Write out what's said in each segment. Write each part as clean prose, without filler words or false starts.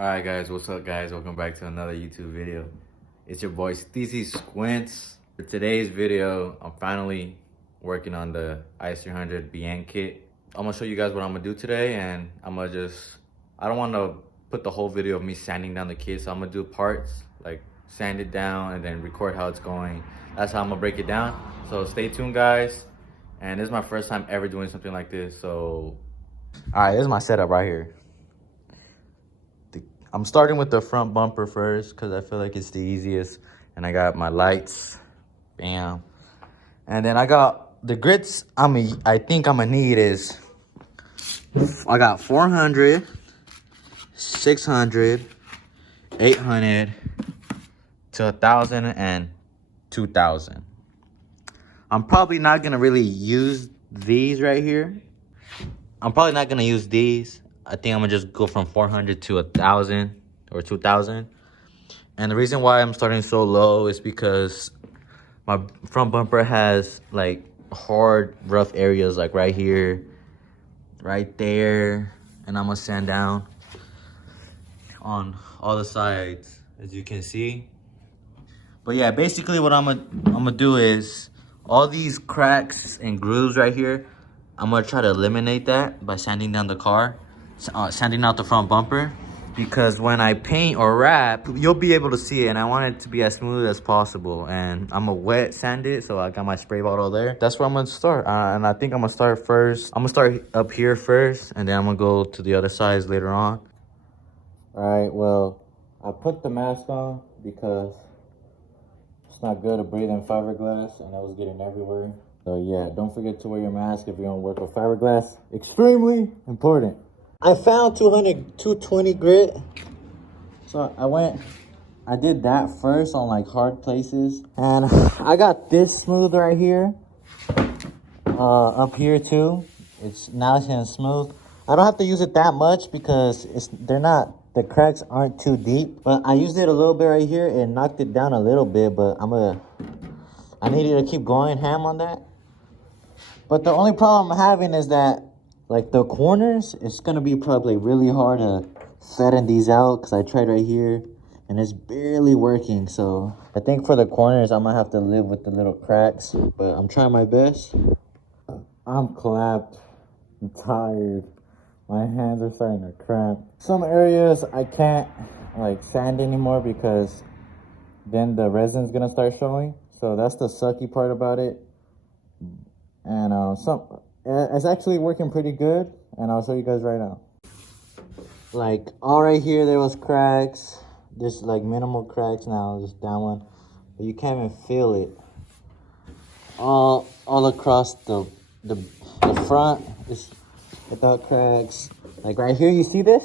Alright guys, what's up guys? Welcome back to another YouTube video. It's your boy Steezysquintz. For today's video, I'm finally working on the IS300 BN kit. I'm gonna show you guys what I'm gonna do today, and I don't want to put the whole video of me sanding down the kit, so I'm gonna do parts, like sand it down and then record how it's going. That's how I'm gonna break it down. So stay tuned guys. And this is my first time ever doing something like this, so alright, this is my setup right here. I'm starting with the front bumper first because I feel like it's the easiest. And I got my lights, bam. And then I got the grits I think I'm gonna need is, I got 400, 600, 800 to 1,000 and 2,000. I'm probably not gonna really use these right here. I'm probably not gonna use these. I think I'm gonna just go from 400 to 1,000 or 2,000. And the reason why I'm starting so low is because my front bumper has like hard, rough areas like right here, right there. And I'm gonna sand down on all the sides, as you can see. But yeah, basically what I'm gonna do is all these cracks and grooves right here, I'm gonna try to eliminate that by sanding down the car. Sanding out the front bumper, because when I paint or wrap, you'll be able to see it, and I want it to be as smooth as possible. And I'm gonna wet sand it, so I got my spray bottle there. That's where I'm gonna start, and I think I'm gonna start first. I'm gonna start up here first, and then I'm gonna go to the other sides later on. All right, well, I put the mask on because it's not good to breathe in fiberglass, and I was getting everywhere. So yeah, don't forget to wear your mask if you're gonna work with fiberglass. Extremely important. I found 220 grit, so I did that first on like hard places, and I got this smooth right here, up here too. Now it's getting smooth. I don't have to use it that much because the cracks aren't too deep, but I used it a little bit right here and knocked it down a little bit, but I needed to keep going ham on that. But the only problem I'm having is that, like, the corners, it's gonna be probably really hard to flatten these out because I tried right here and it's barely working. So I think for the corners, I'm gonna have to live with the little cracks, but I'm trying my best. I'm clapped. I'm tired. My hands are starting to cramp. Some areas I can't like sand anymore because then the resin's gonna start showing. So that's the sucky part about it. And it's actually working pretty good, and I'll show you guys right now. Like, all right here, there was cracks. There's like minimal cracks now, just that one. But you can't even feel it. All across the front is without cracks. Like right here, you see this?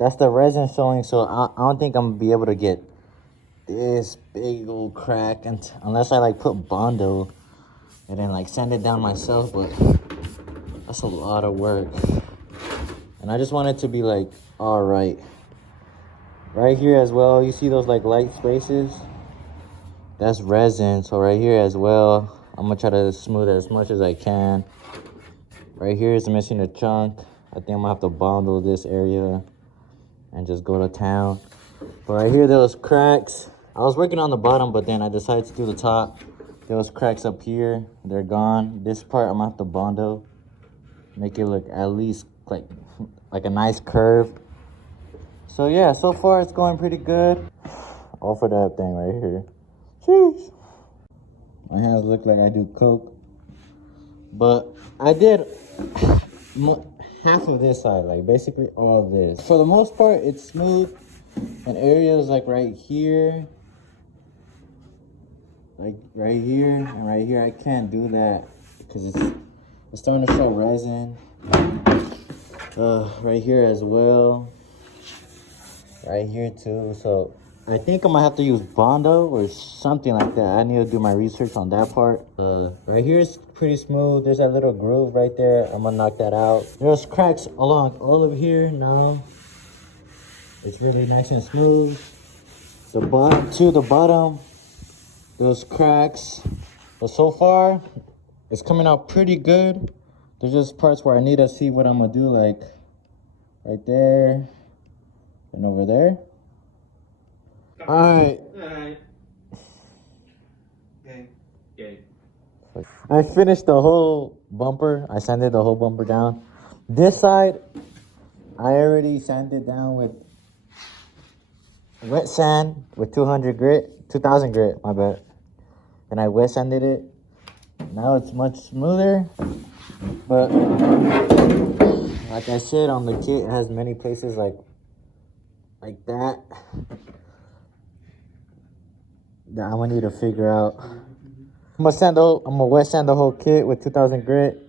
That's the resin showing, so I don't think I'm gonna be able to get this big old crack unless I like put Bondo and then like sand it down myself, but that's a lot of work. And I just want it to be like, all right. Right here as well, you see those like light spaces? That's resin, so right here as well, I'm gonna try to smooth it as much as I can. Right here is missing a chunk. I think I'm gonna have to Bondo this area and just go to town. But right here, there was cracks. I was working on the bottom, but then I decided to do the top. There was cracks up here, they're gone. This part I'm gonna have to Bondo, make it look at least like a nice curve. So yeah, so far it's going pretty good. All for that thing right here. Jeez. My hands look like I do coke. But I did half of this side, like basically all of this. For the most part, it's smooth. And areas like right here, like right here and right here, I can't do that because it's starting to show resin. Right here as well, right here too. So I think I'm gonna have to use Bondo or something like that. I need to do my research on that part. Right here is pretty smooth. There's that little groove right there. I'm gonna knock that out. There's cracks along all of here. Now it's really nice and smooth. The bottom, those cracks. But so far, it's coming out pretty good. There's just parts where I need to see what I'm gonna do, like right there and over there. Alright. I finished the whole bumper. I sanded the whole bumper down. This side, I already sanded down with wet sand with 2000 grit, my bad. And I wet sanded it. Now it's much smoother. But like I said, on the kit, it has many places like that I'm gonna need to figure out. I'm gonna wet sand the whole kit with 2000 grit.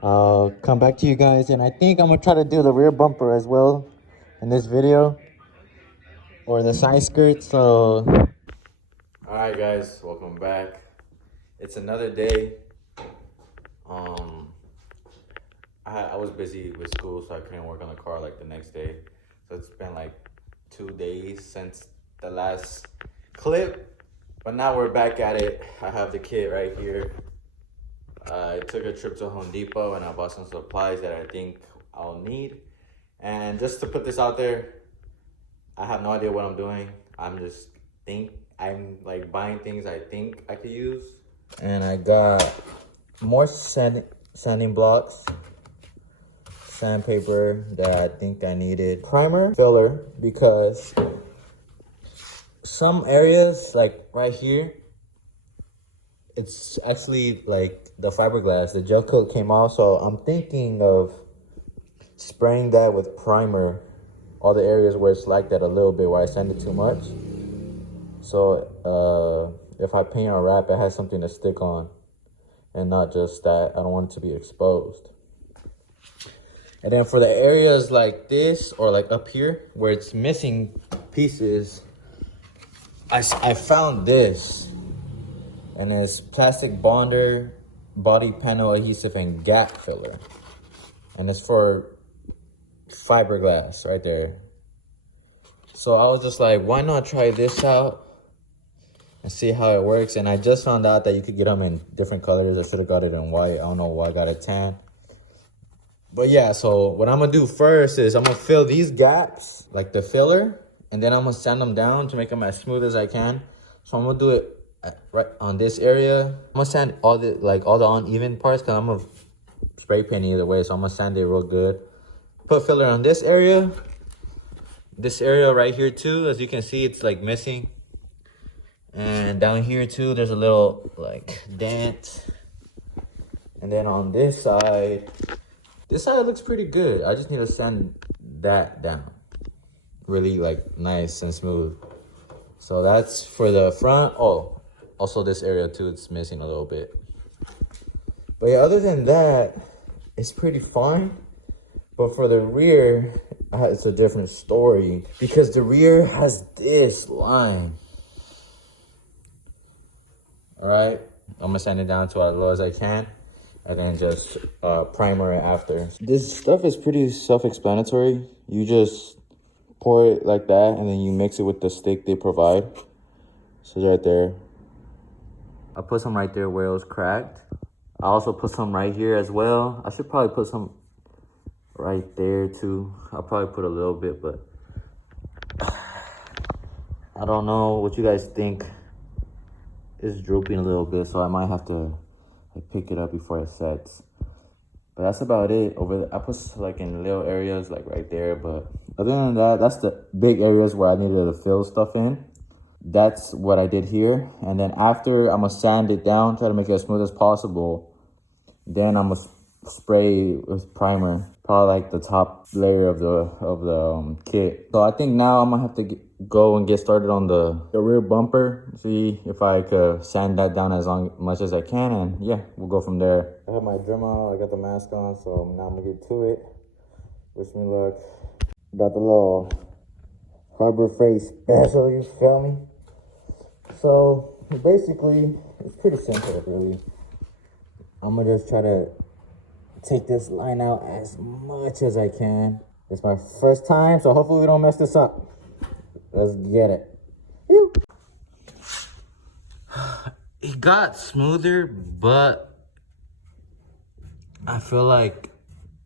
Come back to you guys, and I think I'm gonna try to do the rear bumper as well in this video, or the side skirt. So, all right, guys, welcome back. It's another day. I was busy with school, so I couldn't work on the car like the next day. So it's been like 2 days since the last clip, but now we're back at it. I have the kit right here. I took a trip to Home Depot and I bought some supplies that I think I'll need. And just to put this out there, I have no idea what I'm doing. I'm like buying things I think I could use. And I got more sanding blocks, sandpaper that I think I needed, primer, filler, because some areas, like right here, it's actually like the fiberglass, the gel coat came off, so I'm thinking of spraying that with primer, all the areas where it's like that a little bit, where I sand it too much. So if I paint or wrap, it has something to stick on and not just that. I don't want it to be exposed. And then for the areas like this, or like up here where it's missing pieces, I found this, and it's plastic bonder, body panel adhesive, and gap filler. And it's for fiberglass right there. So I was just like, why not try this out and see how it works? And I just found out that you could get them in different colors. I should have got it in white. I don't know why I got a tan. But yeah, so what I'm gonna do first is I'm gonna fill these gaps, like the filler, and then I'm gonna sand them down to make them as smooth as I can. So I'm gonna do it right on this area. I'm gonna sand all the uneven parts, because I'm gonna spray paint either way. So I'm gonna sand it real good. Put filler on this area right here too. As you can see, it's like missing. And down here too, there's a little like dent. And then on this side looks pretty good. I just need to sand that down really like nice and smooth. So that's for the front. Oh, also this area too, it's missing a little bit. But yeah, other than that, it's pretty fine. But for the rear, it's a different story, because the rear has this line. All right, I'm gonna sand it down to as low as I can, and then just primer it after. This stuff is pretty self-explanatory. You just pour it like that, and then you mix it with the stick they provide. So it's right there. I put some right there where it was cracked. I also put some right here as well. I should probably put some right there too. I'll probably put a little bit, but I don't know what you guys think. It's drooping a little bit, so I might have to pick it up before it sets. But that's about it. Over there, I put like in little areas like right there, but other than that, that's the big areas where I needed to fill stuff in. That's what I did here. And then after, I'm gonna sand it down, try to make it as smooth as possible. Then I'm gonna spray with primer, probably like the top layer of the kit. So I think now I'm gonna have to go and get started on the rear bumper, see if I could sand that down as much as I can, and yeah, we'll go from there. I have my Dremel, I got the mask on, so now I'm gonna get to it. Wish me luck. Got the little Harbor Freight special, you feel me? So basically, it's pretty simple, really. I'm gonna just try to take this line out as much as I can. It's my first time, so hopefully we don't mess this up. Let's get it. Whew. It got smoother, but I feel like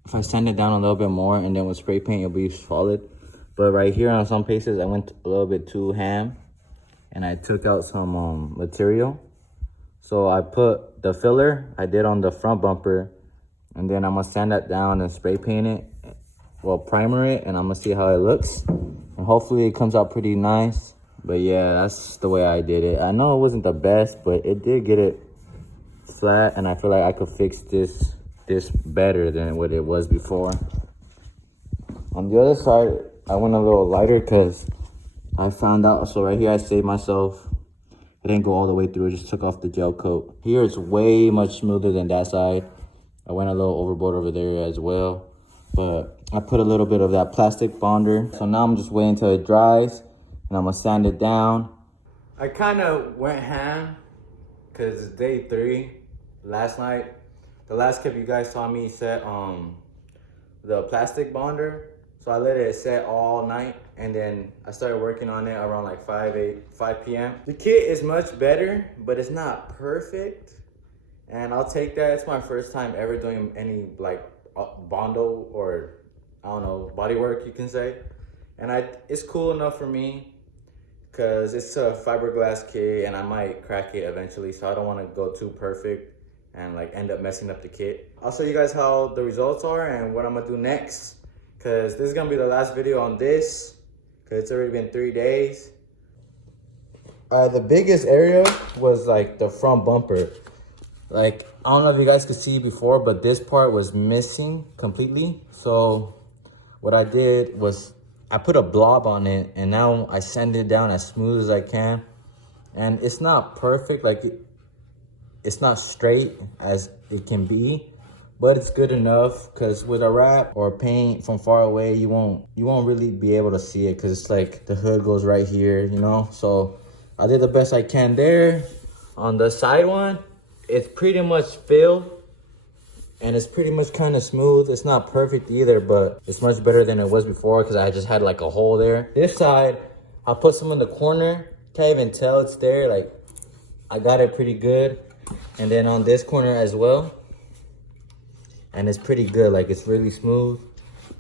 if I sand it down a little bit more and then with spray paint, it'll be solid. But right here on some pieces, I went a little bit too ham and I took out some material. So I put the filler I did on the front bumper, and then I'm gonna sand that down and spray paint it, well, primer it, and I'm gonna see how it looks. And hopefully it comes out pretty nice. But yeah, that's the way I did it. I know it wasn't the best, but it did get it flat, and I feel like I could fix this better than what it was before. On the other side, I went a little lighter because I found out, so right here I saved myself. It didn't go all the way through, it just took off the gel coat. Here it's way much smoother than that side. I went a little overboard over there as well. But I put a little bit of that plastic bonder. So now I'm just waiting till it dries and I'm gonna sand it down. I kind of went ham because it's day 3. Last night, the last clip you guys saw me set the plastic bonder. So I let it set all night and then I started working on it around like 5 p.m. The kit is much better, but it's not perfect. And I'll take that. It's my first time ever doing any like bondo or I don't know, body work you can say. And it's cool enough for me because it's a fiberglass kit and I might crack it eventually. So I don't want to go too perfect and like end up messing up the kit. I'll show you guys how the results are and what I'm gonna do next, because this is gonna be the last video on this because it's already been 3 days. The biggest area was like the front bumper. Like, I don't know if you guys could see before, but this part was missing completely. So what I did was I put a blob on it and now I sand it down as smooth as I can. And it's not perfect, like it's not straight as it can be, but it's good enough because with a wrap or paint from far away, you won't really be able to see it because it's like the hood goes right here, you know? So I did the best I can there. On the side one, it's pretty much filled and it's pretty much kind of smooth. It's not perfect either, but it's much better than it was before because I just had like a hole there. This side, I put some in the corner. Can't even tell it's there. Like, I got it pretty good. And then on this corner as well. And it's pretty good, like it's really smooth.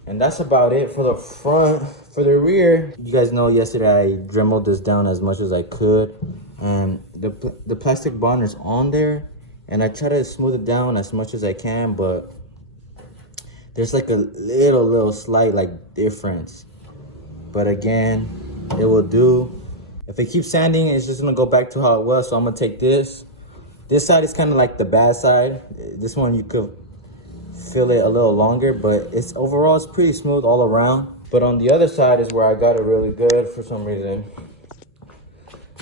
And that's about it for the front. For the rear, you guys know yesterday I dremeled this down as much as I could. And the plastic bonder's on there. And I try to smooth it down as much as I can, but there's like a little slight like difference. But again, it will do. If I keep sanding, it's just gonna go back to how it was. So I'm gonna take this. This side is kind of like the bad side. This one you could feel it a little longer, but overall it's pretty smooth all around. But on the other side is where I got it really good for some reason.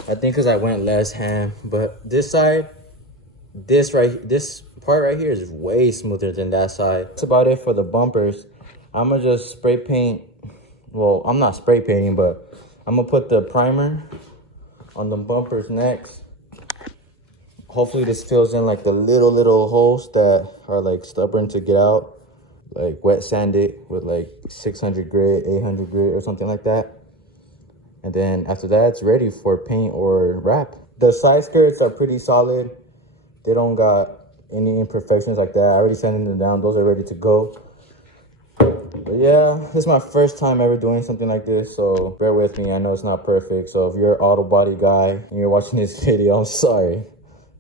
I think because I went less ham. But this side, this part right here is way smoother than that side. That's about it for the bumpers. I'm gonna just spray paint. Well, I'm not spray painting, but I'm gonna put the primer on the bumpers next. Hopefully this fills in like the little holes that are like stubborn to get out. Like wet sand it with like 600 grit, 800 grit or something like that. And then after that, it's ready for paint or wrap. The side skirts are pretty solid. They don't got any imperfections like that. I already sanded them down. Those are ready to go. But yeah, this is my first time ever doing something like this, so bear with me. I know it's not perfect. So if you're an auto body guy and you're watching this video, I'm sorry.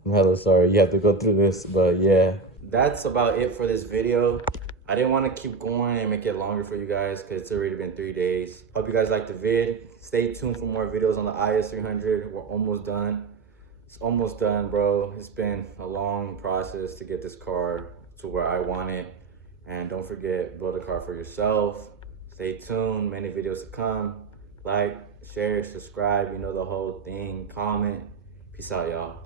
I'm hella sorry you have to go through this, but yeah. That's about it for this video. I didn't want to keep going and make it longer for you guys because it's already been 3 days. Hope you guys liked the vid. Stay tuned for more videos on the IS300. We're almost done. It's almost done, bro. It's been a long process to get this car to where I want it. And don't forget, build a car for yourself. Stay tuned, many videos to come. Like, share, subscribe, you know the whole thing. Comment. Peace out, y'all.